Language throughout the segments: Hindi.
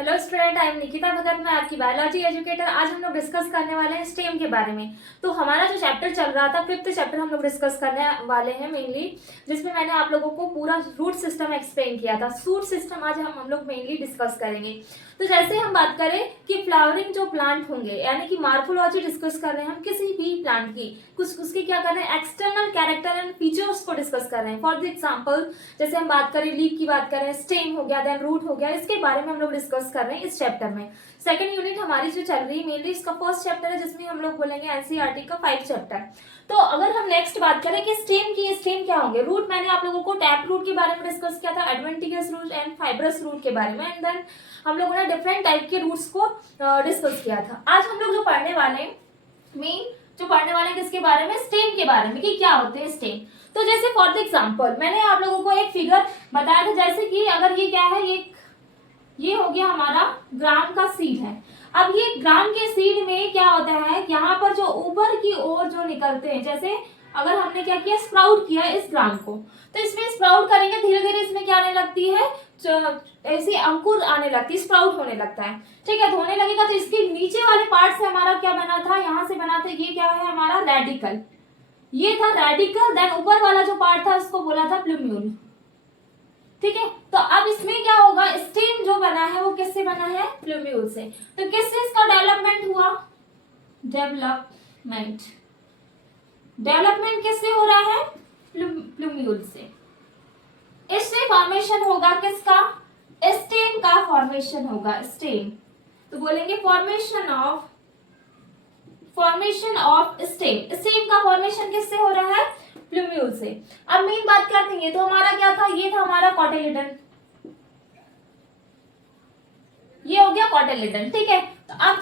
Hello student, I am Nikita Bhagat. मैं आपकी बायोलॉजी एजुकेटर। आज हम लोग डिस्कस करने वाले हैं स्टेम के बारे में। तो हमारा जो चैप्टर चल रहा था, 5th चैप्टर हम लोग डिस्कस करने वाले हैं मेनली, जिसमें मैंने आप लोगों को पूरा रूट सिस्टम एक्सप्लेन किया था। रूट सिस्टम आज हम लोग मेनली डिस्कस करेंगे। तो जैसे हम बात करें कि फ्लावरिंग जो प्लांट होंगे, यानी कि मार्फोलॉजी डिस्कस कर रहे हैं हम किसी भी प्लांट की, कुछ उसके क्या कर रहे हैं, एक्सटर्नल कैरेक्टर एंड फीचर्स को डिस्कस कर रहे हैं। फॉर एग्जाम्पल जैसे हम बात करें लीफ की, बात करें स्टेम हो गया, देन रूट हो गया, इसके बारे में हम लोग डिस्कस कर रहे हैं इस चैप्टर में। सेकंड यूनिट हमारी जो चल रही है मेनली इसका फर्स्ट चैप्टर है, जिसमें हम लोग बोलेंगे एनसीईआरटी का 5 चैप्टर। तो अगर हम नेक्स्ट बात करें कि स्टेम क्या होंगे, रूट मैंने आप लोगों को टैप रूट के बारे में डिस्कस किया था, adventitious root and fibrous root के बारे में, एंड देन हम लोगों ने डिफरेंट टाइप के रूट्स को डिस्कस किया था। आज हम लोग जो पढ़ने वाले हैं किसके बारे में, स्टेम के बारे में, कि क्या होते हैं स्टेम। तो जैसे फॉर एग्जाम्पल मैंने आप लोगों को एक फिगर बताया था, जैसे कि अगर ये क्या है, ये हो गया हमारा ग्राम का सीड है। अब ये ग्राम के सीड में क्या होता है, यहाँ पर जो ऊपर की ओर जो निकलते हैं, जैसे अगर हमने क्या किया, स्प्राउट किया इस ग्राम को, तो इसमें स्प्राउट करेंगे, धीरे धीरे इसमें क्या आने लगती है, ऐसी अंकुर आने लगती है, स्प्राउट होने लगता है। ठीक है, तो होने लगेगा तो इसके नीचे वाले पार्ट से हमारा क्या बना था, यहाँ से बना था, ये क्या है हमारा रेडिकल, ये था रेडिकल। देन ऊपर वाला जो पार्ट था उसको बोला था प्लूम्यूल। ठीक है, तो अब इसमें क्या होगा, स्टेम जो बना है वो किससे बना है, प्लूम्यूल से। तो किससे इसका डेवलपमेंट हुआ, डेवलपमेंट किससे हो रहा है, प्लूम्यूल से। इससे फॉर्मेशन होगा किसका, स्टेम का फॉर्मेशन होगा, स्टेम। तो बोलेंगे फॉर्मेशन ऑफ स्टेम का फॉर्मेशन किससे हो रहा है, प्लूम्यूल से। अब मेन बात करते हैं, तो हमारा क्या था, ये था हमारा कॉटिलेडन, ये हो गया कॉटिलेडन। ठीक है, तो अब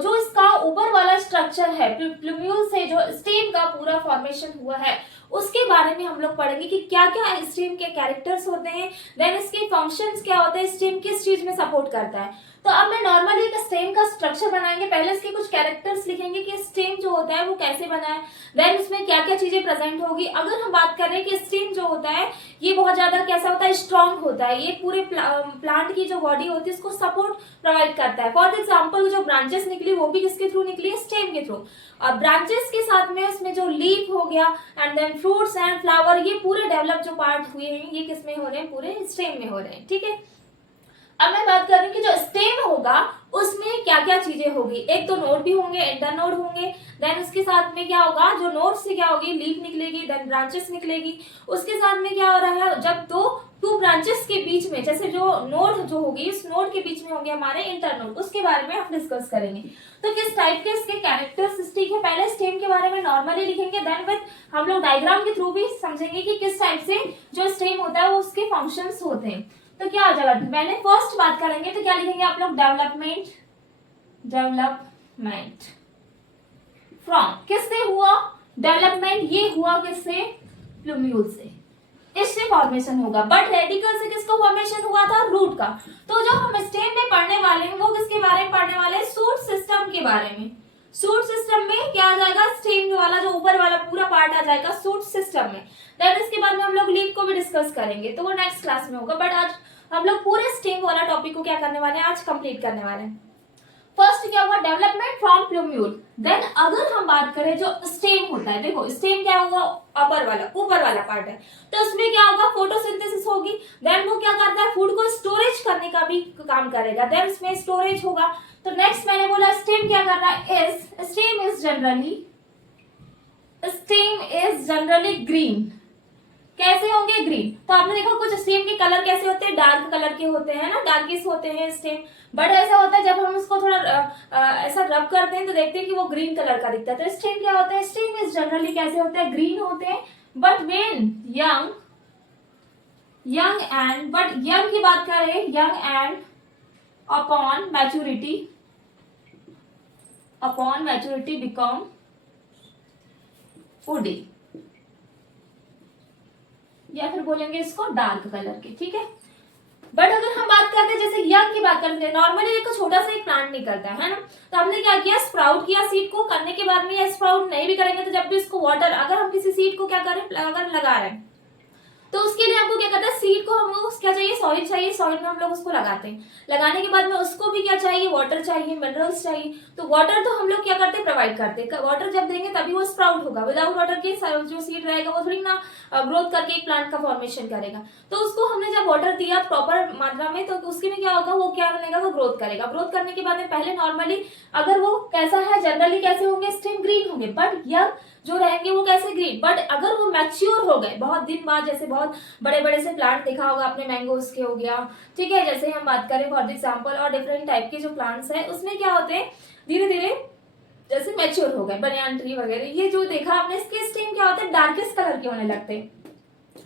जो इसका ऊपर वाला स्ट्रक्चर है, प्लूम्यूल से जो स्टेम का पूरा फॉर्मेशन हुआ है, उसके बारे में हम लोग पढ़ेंगे कि क्या क्या स्टेम के कैरेक्टर्स होते हैं, देन इसके फंक्शंस क्या होते हैं, स्टेम किस चीज में सपोर्ट करता है। तो अब मैं नॉर्मली एक स्टेम का स्ट्रक्चर बनाएंगे, पहले इसके कुछ कैरेक्टर्स लिखेंगे कि स्टेम जो होता है वो कैसे बना है, देन इसमें क्या क्या चीजें प्रेजेंट होगी। अगर हम बात करें कि स्टेम जो होता है ये बहुत ज्यादा कैसा होता है, स्ट्रांग होता है, ये पूरे प्लांट की जो बॉडी होती है इसको सपोर्ट प्रोवाइड करता है। फॉर एग्जाम्पल जो ब्रांचेस निकली वो भी किसके थ्रू निकली, स्टेम के थ्रू। और ब्रांचेस के साथ में उसमें जो लीफ हो गया and then fruits and flower, ये पूरे डेवलप जो पार्ट हुए हैं ये किसमें हो रहे हैं, पूरे स्टेम में हो रहे हैं। ठीक है, अब मैं बात कर रही हूँ कि जो स्टेम होगा उसमें क्या क्या चीजें होगी। एक तो नोड भी होंगे, इंटर नोड होंगे, देन उसके साथ में क्या होगा, जो नोड से क्या होगी, लीफ निकलेगी, देन ब्रांचेस निकलेगी। उसके साथ में क्या हो रहा है, जब टू ब्रांचेस के बीच में, जैसे जो नोड जो होगी उस नोड के बीच में होंगे हमारे इंटर नोड, उसके बारे में हम डिस्कस करेंगे। तो किस टाइप के इसके कैरेक्टरिस्टिक है, पहले स्टेम के बारे में नॉर्मली लिखेंगे, देन विद हम लोग डायग्राम के थ्रू भी समझेंगे कि किस टाइप से जो स्टेम होता है वो उसके फंक्शंस होते हैं। तो क्या हो जाएगा, मैंने फर्स्ट बात करेंगे तो क्या लिखेंगे आप लोग, डेवलपमेंट फ्रॉम, किससे हुआ डेवलपमेंट, ये हुआ किससे, प्लूम्यूल से, इससे फॉर्मेशन होगा। बट रेडिकल से किसका फॉर्मेशन हुआ था, रूट का। तो जो हम स्टेम में पढ़ने वाले हैं वो किसके बारे में पढ़ने वाले हैं, सूट सिस्टम के बारे में। सूट सिस्टम में क्या आ जाएगा, स्टेम वाला जो ऊपर वाला पूरा पार्ट आ जाएगा सूट सिस्टम में। देन इसके बाद में हम लोग लीफ को भी डिस्कस करेंगे, तो वो नेक्स्ट क्लास में होगा। बट आज हम लोग पूरे स्टेम वाला टॉपिक को क्या करने वाले हैं, आज कंप्लीट करने वाले हैं। फर्स्ट क्या हुआ, डेवलपमेंट फ्रॉम प्लूम्यूल। देन अगर हम बात करें जो स्टेम होता है, देखो स्टेम क्या होगा, ऊपर वाला पार्ट है, तो उसमें क्या होगा, फोटोसिंथेसिस होगी, देन वो क्या करता है, फूड को स्टोरेज करने का भी काम करेगा, देन उसमें स्टोरेज होगा। तो नेक्स्ट मैंने बोला स्टेम क्या कर रहा है, स्टेम इज जनरली ग्रीन। कैसे होंगे, ग्रीन। तो आपने देखा कुछ स्टेम के कलर कैसे होते हैं, डार्क कलर के होते हैं ना, डार्किश होते हैं स्टेम। बट ऐसा होता है जब हम उसको थोड़ा ऐसा रब करते हैं तो देखते हैं कि वो ग्रीन कलर का दिखता है। तो स्टेम क्या होता है, स्टेम इज जनरली कैसे होते हैं, ग्रीन होते हैं। बट वेन यंग की बात करें, young and upon maturity become woody, या फिर बोलेंगे इसको डार्क कलर के। ठीक है, बट अगर हम बात करते हैं जैसे यंग की बात करते हैं, नॉर्मली एक छोटा सा एक प्लांट निकलता है ना, तो हमने क्या किया, स्प्राउट किया सीड को, करने के बाद में या स्प्राउट नहीं भी करेंगे तो जब भी इसको वाटर, अगर हम किसी सीड को क्या करें, अगर लगा रहे हैं तो उसके लिए हमको क्या करता है, सीड को हमको क्या चाहिए, सॉइल चाहिए, सॉइल में हम लोग उसको लगाते हैं, लगाने के बाद में उसको भी क्या चाहिए, वाटर चाहिए, मिनरल्स चाहिए। तो वाटर तो हम लोग क्या करते हैं, प्रोवाइड करते हैं, वाटर जब देंगे तभी वो स्प्राउट होगा, विदाउट वाटर के जो सीड रहेगा वो थोड़ी ना ग्रोथ करके एक प्लांट का फॉर्मेशन करेगा। तो उसको हमने जब वाटर दिया प्रॉपर मात्रा में तो उसके में क्या होगा, वो क्या बनेगा, वो ग्रोथ करेगा। ग्रोथ करने के बाद में पहले नॉर्मली अगर वो कैसा है, जनरली कैसे होंगे, स्टेम ग्रीन होंगे, बट यह जो रहेंगे वो कैसे, ग्रीन। बट अगर वो मैच्योर हो गए बहुत दिन बाद, जैसे बहुत बड़े बड़े से प्लांट देखा होगा आपने, मैंगोज के हो गया, ठीक है, जैसे हम बात करें फॉर एग्जाम्पल, और डिफरेंट टाइप के जो प्लांट्स है उसमें क्या होते हैं, धीरे धीरे जैसे मैच्योर हो गए, बनियान ट्री वगैरह, ये जो देखा आपने, इसके स्टेम क्या होते हैं, डार्केस्ट कलर के होने लगते हैं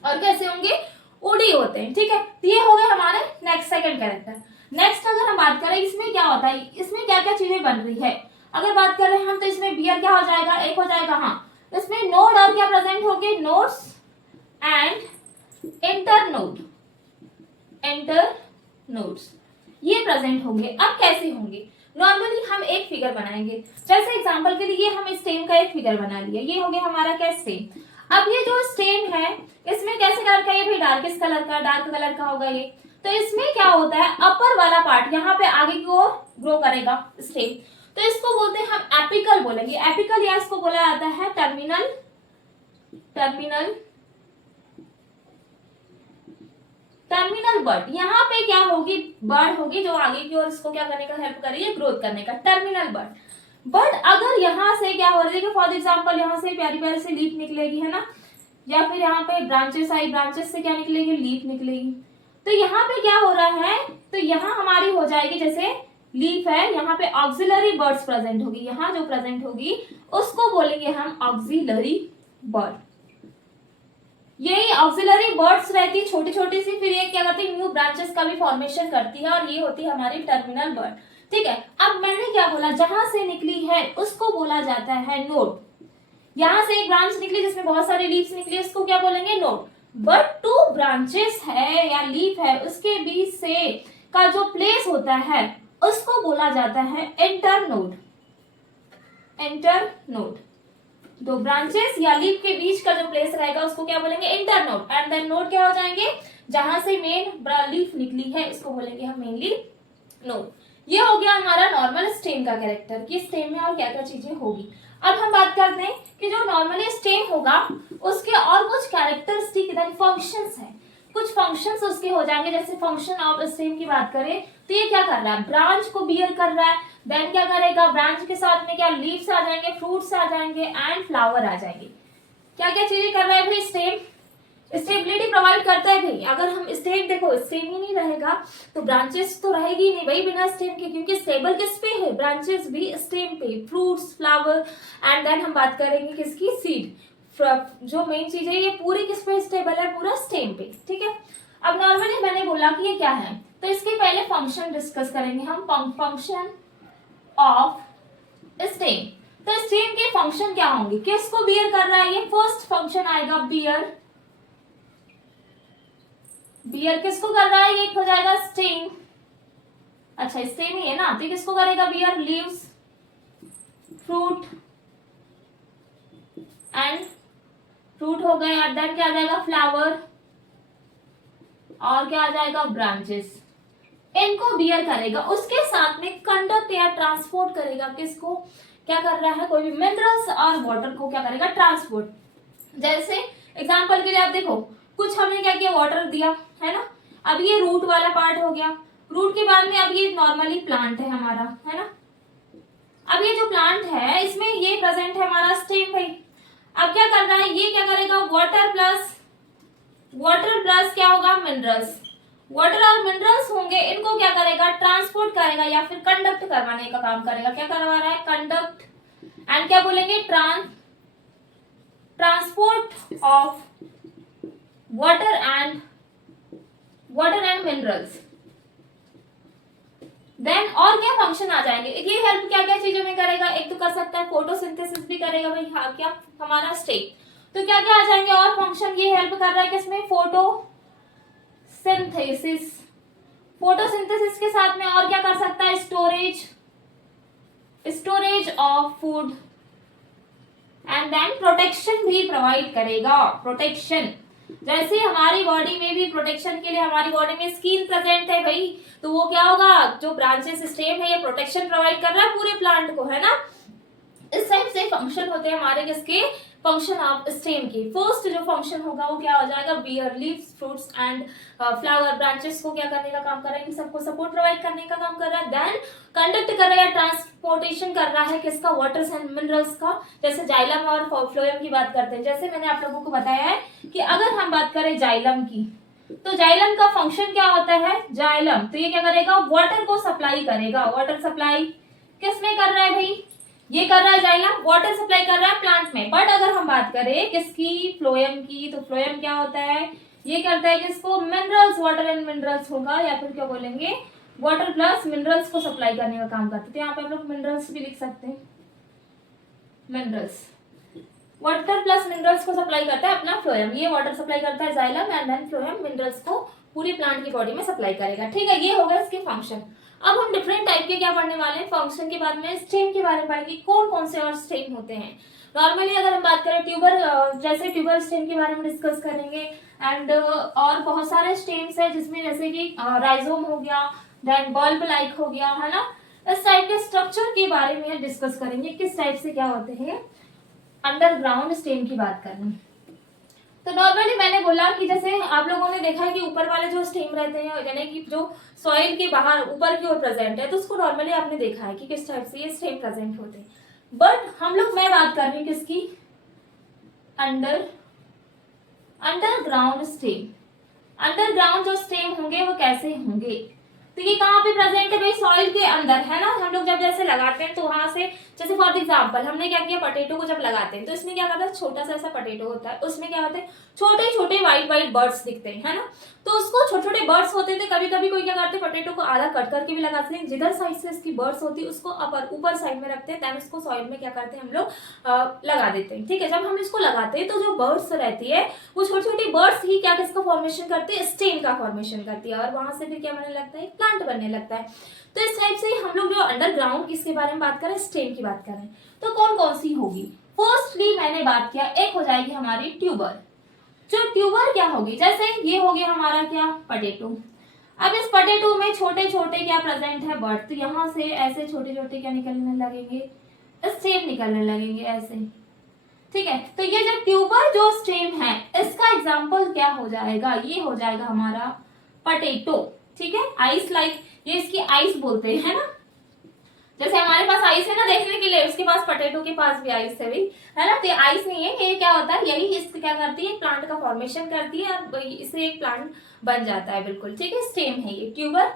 और कैसे होंगे, उड़ी होते हैं, ठीक है। तो ये हो गए हमारे नेक्स्ट सेकंड कैरेक्टर। नेक्स्ट अगर हम बात करें इसमें क्या होता है, इसमें क्या क्या चीजें बन रही है, अगर बात करें हम तो इसमें बियर क्या हो जाएगा, एक हो जाएगा, हाँ इसमें नोड और क्या प्रेजेंट होंगे, नोड्स एंड इंटर नोड्स ये प्रेजेंट होंगे। अब कैसे होंगे, नॉर्मली हम एक फिगर बनाएंगे, जैसे एग्जांपल के लिए हम स्टेम का एक फिगर बना लिया, ये हो गया हमारा क्या, स्टेम। अब ये जो स्टेम है इसमें कैसे कलर का, ये भी डार्केस्ट कलर का, डार्क कलर का होगा ये। तो इसमें क्या होता है, अपर वाला पार्ट यहाँ पे आगे की ओर ग्रो करेगा स्टेम, तो इसको बोलते हैं हम एपिकल बोलेंगे, एपिकल, या इसको बोला जाता है टर्मिनल बर्ड। यहाँ पे क्या होगी, बर्ड होगी जो आगे की ओर इसको क्या करने का हेल्प करेगी, ग्रोथ करने का, टर्मिनल बर्ड। बट अगर यहाँ से क्या हो रही है, फॉर एग्जाम्पल यहाँ से प्यारी प्यारी से लीफ निकलेगी, है ना, या फिर यहाँ पे ब्रांचेस आई, ब्रांचेस से क्या निकलेगी, लीफ निकलेगी। तो यहाँ पे क्या हो रहा है, तो यहाँ हमारी हो जाएगी, जैसे लीफ है, यहाँ पे ऑक्सिलरी बर्ड्स प्रेजेंट होगी, यहाँ जो प्रेजेंट होगी उसको बोलेंगे हम ऑक्सिलरी बर्ड। यही ऑक्सिलरी बर्ड्स रहती है छोटी छोटी सी, फिर ये क्या करती है, न्यू ब्रांचेस का भी फॉर्मेशन करती है, और ये होती है हमारी टर्मिनल बर्ड, ठीक है। अब मैंने क्या बोला, जहां से निकली है उसको बोला जाता है नोड। यहां से एक ब्रांच निकली जिसमें बहुत सारी लीव्स निकली, उसको क्या बोलेंगे, नोड। बट टू ब्रांचेस है या लीफ है, उसके बीच से का जो प्लेस होता है उसको बोला जाता है इंटर नोड। दो ब्रांचेस या लीफ के बीच का जो प्लेस रहेगा उसको क्या बोलेंगे, internode. And then node क्या हो जाएंगे, जहां से मेन लीफ निकली है इसको बोलेंगे हम मेनली नोड। ये हो गया हमारा नॉर्मल स्टेम का कैरेक्टर, कि स्टेम में और क्या क्या चीजें होगी। अब हम बात करते हैं कि जो नॉर्मली स्टेम होगा उसके और कुछ कैरेक्टरिस्टिक देन फंक्शंस है, कुछ फंक्शंस उसके हो जाएंगे। जैसे फंक्शन ऑफ स्टेम की बात करें तो ये क्या कर रहा है, ब्रांच को बियर कर रहा है, देन क्या करेगा, ब्रांच के साथ में क्या लीव्स आ जाएंगे, फ्रूट्स आ जाएंगे एंड फ्लावर आ जाएंगे। क्या क्या चीजें कर रहा है भाई, स्टेम स्टेबिलिटी प्रोवाइड करता है भाई। अगर हम स्टेम देखो, स्टेम ही नहीं रहेगा तो ब्रांचेस तो रहेगी नहीं भाई बिना स्टेम के, क्योंकि स्टेबल किस पे है, ब्रांचेस भी स्टेम पे, फ्रूट्स, फ्लावर एंड देन हम बात करेंगे किसकी, सीड। जो मेन चीज है ये पूरी किस पे स्टेबल है, पूरा स्टेम पे, ठीक है। अब नॉर्मली मैंने बोला कि ये क्या है, तो इसके पहले फंक्शन डिस्कस करेंगे हम, फंक्शन ऑफ स्टेम। तो स्टेम के फंक्शन क्या होंगे, किसको बियर कर रहा है, ये फर्स्ट फंक्शन आएगा बियर किसको कर रहा है, ये हो जाएगा स्टेम, अच्छा स्टेम ही है ना, तो किसको करेगा bear, leaves, fruit and fruit हो गए, और देन क्या आ जाएगा, फ्लावर, और क्या आ जाएगा, ब्रांचेस, इनको बियर करेगा। उसके साथ में कंडक्ट या ट्रांसपोर्ट करेगा, किसको, क्या कर रहा है, कोई भी मिनरल्स और वाटर को क्या करेगा, ट्रांसपोर्ट। जैसे एग्जांपल के लिए आप देखो, कुछ हमने क्या किया, वाटर दिया है ना, अब ये रूट वाला पार्ट हो गया, रूट के बाद में अब ये नॉर्मली प्लांट है हमारा, है ना। अब ये जो प्लांट है इसमें ये प्रेजेंट है हमारा स्टेम भाई। अब क्या कर रहा है, ये क्या करेगा, वाटर प्लस क्या होगा, मिनरल्स, वाटर और मिनरल्स होंगे, इनको क्या करेगा, ट्रांसपोर्ट करेगा या फिर कंडक्ट करवाने का काम करेगा। क्या करवा रहा है, कंडक्ट एंड क्या बोलेंगे, transport of water and minerals. Then और क्या फंक्शन आ जाएंगे, ये हेल्प क्या क्या चीजों में करेगा, एक तो कर सकता है फोटोसिंथेसिस भी करेगा भाई, हाँ क्या हमारा स्टेट। तो क्या क्या आ जाएंगे और फंक्शन, ये हेल्प कर रहा है किसमें, फोटोसिंथेसिस के साथ में और क्या कर सकता है, storage of food and then protection भी प्रोवाइड करेगा, प्रोटेक्शन जैसे हमारी बॉडी में भी प्रोटेक्शन के लिए हमारी बॉडी में स्किन प्रेजेंट है भाई, तो वो क्या होगा, जो ब्रांचेस स्टेम है ये प्रोटेक्शन प्रोवाइड कर रहा है पूरे प्लांट को, है ना। इस टाइप से फंक्शन होते हैं हमारे किसके, फंक्शन ऑफ स्टेम की। फर्स्ट जो फंक्शन होगा वो क्या हो जाएगा, bear leaves, fruits and flower branches को क्या करने का काम कर रहा है, सबको सपोर्ट प्रोवाइड करने का काम कर रहा है। देन कंडक्ट कर रहा है, ट्रांसपोर्टेशन कर रहा है किसका, वाटर्स एंड मिनरल्स का। जैसे जाइलम और फ्लोएम की बात करते हैं, जैसे मैंने आप लोगों को बताया है कि अगर हम बात करें जाइलम की, तो जाइलम का फंक्शन क्या होता है, जाइलम तो ये क्या करेगा, वाटर को सप्लाई करेगा। वाटर सप्लाई किसमें कर रहा है भाई, ये कर रहा है जाइलम, वाटर सप्लाई कर रहा है प्लांट में। बट अगर हम बात करें किसकी, फ्लोएम की, तो फ्लोएम क्या होता है, ये करता है किसको, मिनरल्स, वाटर एंड मिनरल्स होगा, या फिर क्या बोलेंगे, वाटर प्लस मिनरल्स को सप्लाई करने का काम करते हैं। तो यहाँ पे हम लोग मिनरल्स भी लिख सकते हैं, मिनरल्स, वाटर प्लस मिनरल्स को सप्लाई करता है अपना फ्लोएम। ये वाटर सप्लाई करता है xylem, and then phloem minerals को पूरी प्लांट की बॉडी में सप्लाई करेगा। ठीक है, ये होगा इसके फंक्शन। अब हम डिफरेंट टाइप के क्या पढ़ने वाले हैं, फंक्शन के बाद में स्टेम के बारे में पढ़ेंगे, कौन कौन से और स्टेम होते हैं। नॉर्मली अगर हम बात करें ट्यूबर, जैसे ट्यूबर स्टेम के बारे में डिस्कस करेंगे, एंड और बहुत सारे स्टेम्स है जिसमें जैसे कि राइजोम हो गया, देन बल्ब लाइक हो गया, है ना। इस टाइप के स्ट्रक्चर के बारे में डिस्कस करेंगे, किस टाइप से क्या होते हैं, अंडरग्राउंड स्टेम की बात करें। तो नॉर्मली मैंने बोला कि जैसे आप लोगों ने देखा है कि ऊपर वाले जो स्टेम रहते हैं, यानी कि जो सॉइल के बाहर ऊपर की ओर प्रेजेंट है, तो उसको नॉर्मली आपने देखा है कि किस टाइप से ये स्टेम प्रेजेंट होते हैं। बट हम लोग, मैं बात कर रही हूँ किसकी, अंडरग्राउंड स्टेम। अंडरग्राउंड जो स्टेम होंगे वो कैसे होंगे, तो ये कहाँ पे प्रेजेंट है भाई, सॉइल के अंदर, है ना। हम लोग जब जैसे लगाते हैं तो वहां से, जैसे फॉर एग्जांपल हमने क्या किया, पटेटो को जब लगाते हैं तो इसमें क्या करता है, छोटा सा ऐसा पटेटो होता है, उसमें क्या होता है, छोटे छोटे व्हाइट व्हाइट बर्ड्स दिखते हैं, है ना। तो उसको छोटे छोटे बर्ड्स होते थे, कभी कभी कोई क्या करते हैं, पटेटो को आधा कट करके भी लगाते हैं, जिधर साइड से इसकी बर्ड्स होती है उसको अपर ऊपर साइड में रखते हैं, देन उसको सॉइल में क्या करते हैं हम लोग लगा देते हैं। ठीक है, जब हम इसको लगाते हैं तो जो बर्ड्स रहती है वो छोटी छोटी बर्ड्स ही क्या किसका फॉर्मेशन करती है, स्टेम का फॉर्मेशन करती है, और वहां से फिर क्या बनने लगता है, प्लांट बनने लगता है। तो इस टाइप से हम लोग जो अंडरग्राउंड किसके बारे में बात करें, स्टेम की बात करें, तो कौन कौन सी होगी। फर्स्टली मैंने बात किया, एक हो जाएगी हमारी ट्यूबर। जो ट्यूबर क्या होगी, जैसे ये हो गया हमारा क्या, पटेटो। अब इस पटेटो में छोटे छोटे क्या प्रेजेंट है, बर्ड, तो यहाँ से ऐसे छोटे छोटे क्या निकलने लगेंगे, स्टेम निकलने लगेंगे ऐसे। ठीक है, तो ये जो ट्यूबर जो स्टेम है, इसका एग्जाम्पल क्या हो जाएगा, ये हो जाएगा हमारा पटेटो। ठीक है, आइस लाइक, ये इसकी आइस बोलते हैं, है ना। जैसे हमारे पास आइस है ना देखने के लिए, उसके पास पटेटो के पास भी आइस है भाई, है ना। तो ये आइस नहीं है, ये क्या होता है, यही इस क्या करती है, प्लांट का फॉर्मेशन करती है, और इससे एक प्लांट बन जाता है, बिल्कुल। ठीक है, स्टेम है ये ट्यूबर।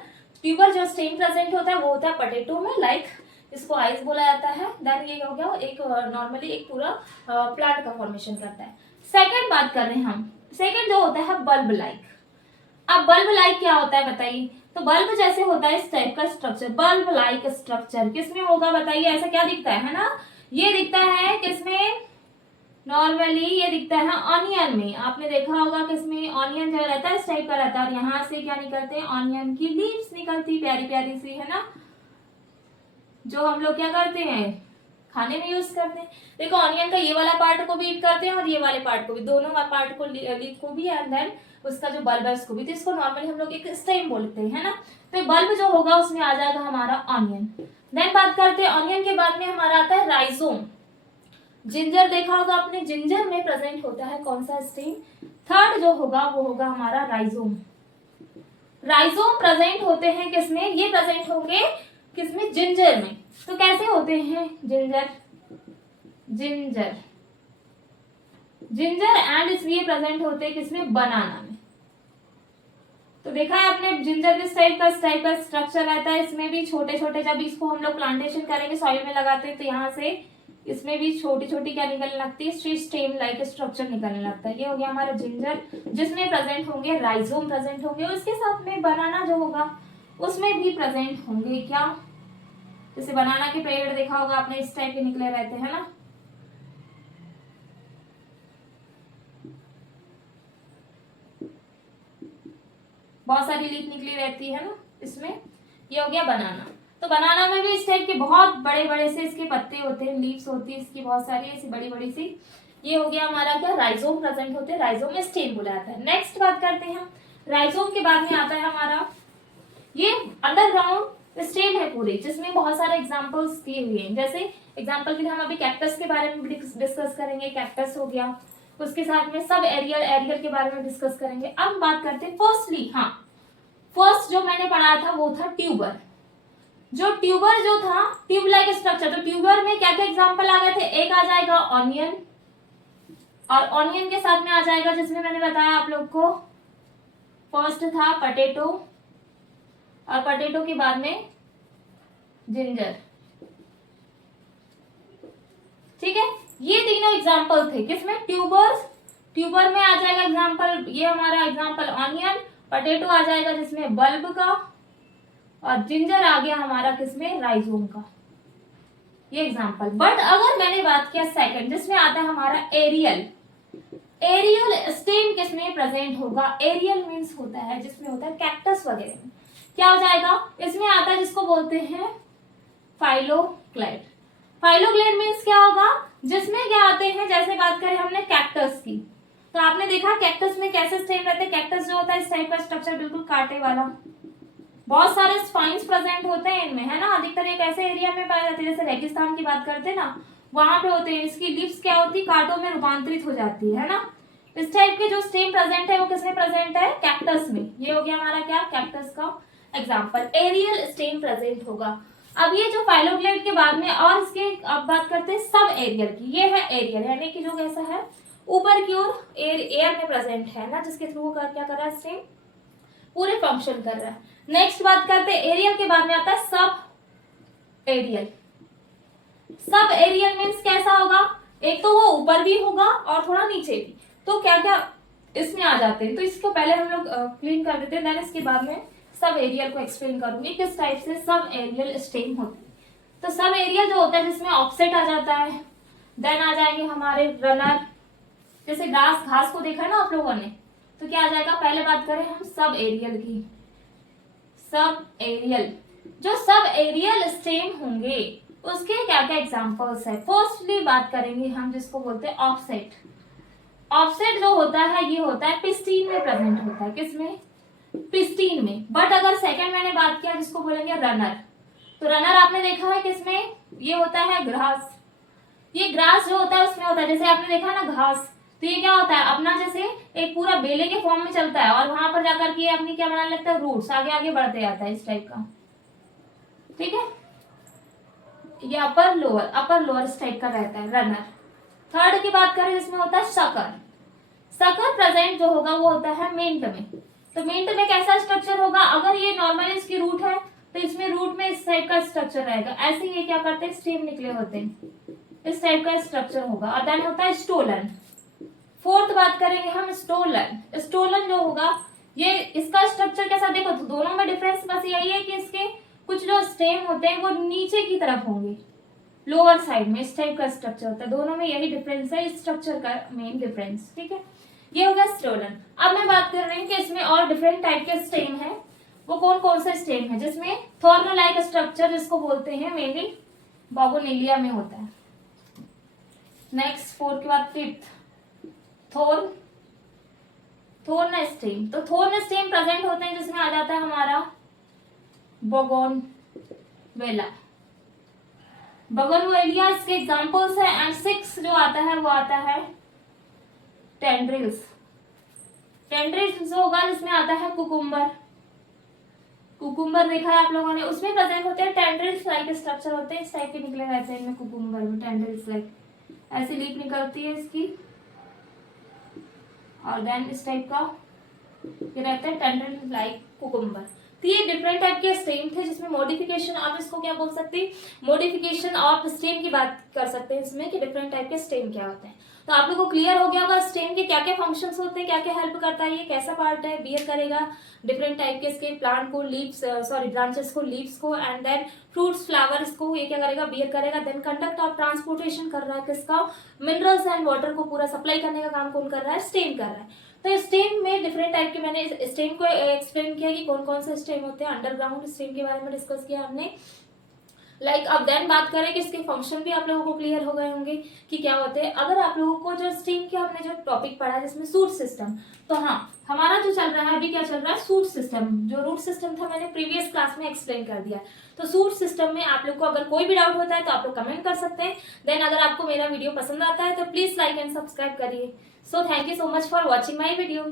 ट्यूबर जो स्टेम प्रेजेंट होता है वो होता है पटेटो में, लाइक इसको आइस बोला जाता है। देन ये हो गया एक नॉर्मली एक पूरा प्लांट का फॉर्मेशन करता है। सेकंड बात कर रहे हैं हम, सेकंड जो होता है बल्ब लाइक। अब बल्ब लाइक क्या होता है बताइए, तो बल्ब जैसे होता है इस टाइप का स्ट्रक्चर, बल्ब लाइक स्ट्रक्चर किसमें होगा बताइए, ऐसा क्या दिखता है ना, ये दिखता है किसमें, नॉर्मली ये दिखता है ऑनियन में। आपने देखा होगा किसमें, ऑनियन जो रहता है इस टाइप का रहता है, और यहाँ से क्या निकलते हैं, ऑनियन की लीव्स निकलती प्यारी प्यारी सी, है ना, जो हम लोग क्या करते हैं, खाने में यूज करते हैं। देखो ऑनियन का ये वाला पार्ट को भी ईट करते हैं और ये वाले पार्ट को भी, दोनों पार्ट को, लीफ को भी, एंड देन उसका जो बल्ब है उसको भी। तो इसको नॉर्मली हम लोग एक स्टेम बोलते हैं, है ना। तो बल्ब जो होगा उसमें आ जाएगा हमारा ऑनियन। देन बात करते हैं ऑनियन के बाद में हमारा आता है राइजोम। जिंजर देखा होगा आपने, जिंजर में प्रेजेंट होता है कौन सा स्टेम, थर्ड जो होगा वो होगा हमारा राइजोम। राइजोम प्रेजेंट होते हैं किसमें, ये प्रेजेंट होंगे किसमें, जिंजर में। तो कैसे होते हैं, जिंजर, जिंजर, जिंजर एंड इसलिए प्रेजेंट होते हैं किसमें, बनाना में। तो देखा है आपने जिंजर किस टाइप का, इस टाइप का स्ट्रक्चर रहता है, इसमें भी छोटे छोटे, जब इसको हम लोग प्लांटेशन करेंगे सॉइल में लगाते हैं तो यहाँ से इसमें भी छोटी छोटी क्या निकलने लगती है, स्टेम लाइक स्ट्रक्चर निकलने लगता है। ये हो गया हमारा जिंजर, जिसमें प्रेजेंट होंगे राइजोम प्रेजेंट होंगे, और इसके साथ में बनाना जो होगा उसमें भी प्रेजेंट होंगे क्या, जैसे बनाना के पेड़ देखा होगा आपने इस टाइप के निकले रहते हैं ना, बहुत सारी लीफ निकली रहती है ना इसमें। ये हो गया बनाना। तो बनाना में भी इस टाइप के बहुत बड़े बड़े से इसके पत्ते होते हैं, लीव्स होती है इसकी बहुत सारी ऐसी बड़ी बड़ी सी, ये हो गया हमारा क्या, राइजोम प्रेजेंट होते हैं, राइजोम में स्टेम बोला जाता है। नेक्स्ट बात करते हैं हम, राइजोम के बाद में आता है हमारा ये अंडरग्राउंड स्टेम है पूरे, जिसमें बहुत सारे एग्जांपल्स दिए हुए हैं। जैसे एग्जांपल के लिए हम अभी कैक्टस के बारे में डिस्कस करेंगे, कैक्टस हो गया, उसके साथ में सब एरियल, एरियल के बारे में डिस्कस करेंगे। अब बात करते हैं फर्स्टली, हाँ फर्स्ट जो मैंने पढ़ा था वो था ट्यूबर। जो ट्यूबर जो था, ट्यूब लाइक स्ट्रक्चर, तो ट्यूबर में क्या क्या एग्जांपल आ गए थे, एक आ जाएगा ऑनियन, और ऑनियन के साथ में आ जाएगा जिसमें मैंने बताया आप लोग को, फर्स्ट था पटेटो, और पटेटो के बाद में जिंजर। ठीक है, ये तीनों एग्जांपल थे किसमें, ट्यूबर्स, ट्यूबर में आ जाएगा एग्जांपल, ये हमारा एग्जांपल ऑनियन, पटेटो आ जाएगा जिसमें बल्ब का, और जिंजर आ गया हमारा किसमें, राइजोम का, ये एग्जांपल। बट अगर मैंने बात किया सेकंड, जिसमें आता है हमारा एरियल, एरियल स्टेम किसमें प्रेजेंट होगा, एरियल मींस होता है जिसमें होता है कैक्टस वगैरह में, क्या हो जाएगा, इसमें आता है जिसको बोलते हैं फाइलोक्लेड। फाइलोक्लेड मींस क्या होगा, जिसमें क्या आते हैं, जैसे बात करें हमने कैक्टस की, तो आपने देखा कैक्टस में कैसे स्टेम रहते हैं, कैक्टस जो होता है इस टाइप का स्ट्रक्चर, बिल्कुल कांटे वाला, बहुत सारे स्पाइन्स प्रेजेंट होते हैं इनमें, है ना, अधिकतर एक ऐसे एरिया में पाए जाते हैं, जैसे रेगिस्तान की बात करते हैं ना, वहां पे होते हैं। इसकी लिप्स क्या होती है, कांटों में रूपांतरित हो जाती है ना। इस टाइप के जो स्टेम प्रेजेंट है वो किसमें प्रेजेंट है, कैक्टस में। ये हो गया हमारा क्या, कैक्टस का एग्जाम्पल, एरियल स्टेम प्रेजेंट होगा। अब ये जो फाइलोक्लेड के बाद में, और इसके अब बात करते हैं सब एरियल की, ये है एरियल, यानी कि जो कैसा है, ऊपर की ओर एयर में प्रेजेंट है ना, जिसके थ्रू क्या कर रहा है, स्टेम पूरे फंक्शन कर रहा है। नेक्स्ट बात करते हैं एरियल के बाद में आता है sub aerial. Sub aerial means कैसा होगा, एक तो वो ऊपर भी होगा और थोड़ा नीचे भी, तो क्या क्या इसमें आ जाते हैं, तो इसको पहले हम लोग क्लीन कर देते हैं, देन इसके बाद में सब एरियल को एक्सप्लेन करूंगी किस टाइप से सब एरियल स्टेम होते हैं। तो सब एरियल जो होता है जिसमें ऑफसेट आ जाता है, देन आ जाएंगे हमारे रनर, जैसे घास, घास को देखा है ना आप लोगों ने, तो क्या आ जाएगा, पहले बात करें हम सब एरियल की, सब एरियल, जो सब एरियल स्टेम होंगे उसके क्या क्या एग्जांपल्स है। फर्स्टली बात करेंगे हम जिसको बोलते हैं ऑफसेट। ऑफसेट जो होता है ये होता है पिस्टीन में प्रेजेंट होता है, किसमें, पिस्टीन में। बट अगर सेकंड मैंने बात किया जिसको बोलेंगे रनर, तो रनर आपने देखा है किसमें, ये होता है ग्रास। ये ग्रास जो होता है उसमें होता है, जैसे आपने देखा ना घास, तो ये क्या होता है, अपना जैसे एक पूरा बेले के फॉर्म में चलता है, और वहां पर जाकर के अपनी क्या बनाने लगता है, रूट्स आगे आगे बढ़ते जाता है, इस टाइप का। ठीक है, ये अपर लोअर इस टाइप का रहता है रनर। थर्ड की बात करें जिसमें होता है सकर। सकर प्रेजेंट जो होगा वो होता है मिंट में। तो मिंट में कैसा स्ट्रक्चर होगा, अगर ये नॉर्मली इसकी रूट है तो इसमें रूट में इस टाइप का स्ट्रक्चर रहेगा, ऐसे ये क्या करते हैं, स्टेम निकले होते हैं, इस टाइप का स्ट्रक्चर होगा। और देन होता है स्टोलन। फोर्थ बात करेंगे हम स्टोलन। स्टोलन जो होगा ये, इसका स्ट्रक्चर कैसा, देखो तो दोनों में डिफरेंस बस यही है कि इसके कुछ जो स्टेम होते हैं वो नीचे की तरफ होंगे, लोअर साइड में, इस टाइप का स्ट्रक्चर होता है। दोनों में यही डिफरेंस है, इस स्ट्रक्चर का मेन डिफरेंस। ठीक है, ये हो गया स्टोलन। अब मैं बात कर रही हूँ कि इसमें और डिफरेंट टाइप के स्टेम है, वो कौन कौन से स्टेम है, जिसमें थॉर्न लाइक स्ट्रक्चर जिसको बोलते हैं मेनली बोगोनेलिया में होता है। नेक्स्ट फोर्थ के बाद फिफ्थ थोर्न स्टेम। तो थोर्न स्टेम प्रेजेंट होते हैं जिसमें आ जाता है हमारा बोगोनवेला। बोगोनवेलिया इसके एग्जांपल्स है। एंड सिक्स जो आता है वो आता है टेंड्रिल्स। टेंड्रिल्स जो होगा जिसमें आता है कुकुम्बर। कुकुम्बर देखा है आप लोगों ने, उसमें प्रेजेंट होते हैं टेंड्रिल्स लाइक स्ट्रक्चर होते हैं, इस टाइप के निकले रहते हैं इनमें कुकुम्बर में, टेंड्रिल्स लाइक ऐसी लीफ निकलती है इसकी, और देन इस टाइप का ये रहता है टेंड्रिल लाइक कुकुम्बर। तो ये डिफरेंट टाइप के स्टेम थे जिसमें मॉडिफिकेशन, आप इसको क्या बोल सकते हैं, मॉडिफिकेशन ऑफ स्टेम की बात कर सकते हैं इसमें कि डिफरेंट टाइप के स्टेम क्या होते हैं। तो आप लोगों को क्लियर हो गया होगा स्टेम के क्या क्या फंक्शंस होते हैं, क्या क्या हेल्प करता है, ये कैसा पार्ट है, बियर करेगा डिफरेंट टाइप के इसके प्लांट को, लीव्स ब्रांचेस को, लीव्स को, एंड देन फ्रूट्स फ्लावर्स को, ये क्या करेगा, बियर करेगा। देन कंडक्ट ऑफ ट्रांसपोर्टेशन कर रहा है किसका, मिनरल्स एंड वाटर को पूरा सप्लाई करने का काम कौन कर रहा है, स्टेम कर रहा है। तो स्टेम में डिफरेंट टाइप के, मैंने स्टेम को एक्सप्लेन किया कि कौन कौन से स्टेम होते हैं। अंडरग्राउंड स्टेम के बारे में डिस्कस किया हमने, अब देन बात करें कि इसके फंक्शन भी आप लोगों को क्लियर हो गए होंगे कि क्या होते हैं। अगर आप लोगों को जो स्ट्रीम के हमने जो टॉपिक पढ़ा जिसमें सूट सिस्टम, तो हाँ हमारा जो चल रहा है अभी क्या चल रहा है, सूट सिस्टम। जो रूट सिस्टम था मैंने प्रीवियस क्लास में एक्सप्लेन कर दिया। तो सूट सिस्टम में आप लोग को अगर कोई भी डाउट होता है तो आप लोग कमेंट कर सकते हैं। देन अगर आपको मेरा वीडियो पसंद आता है तो प्लीज लाइक एंड सब्सक्राइब करिए। So thank you so much for watching my video.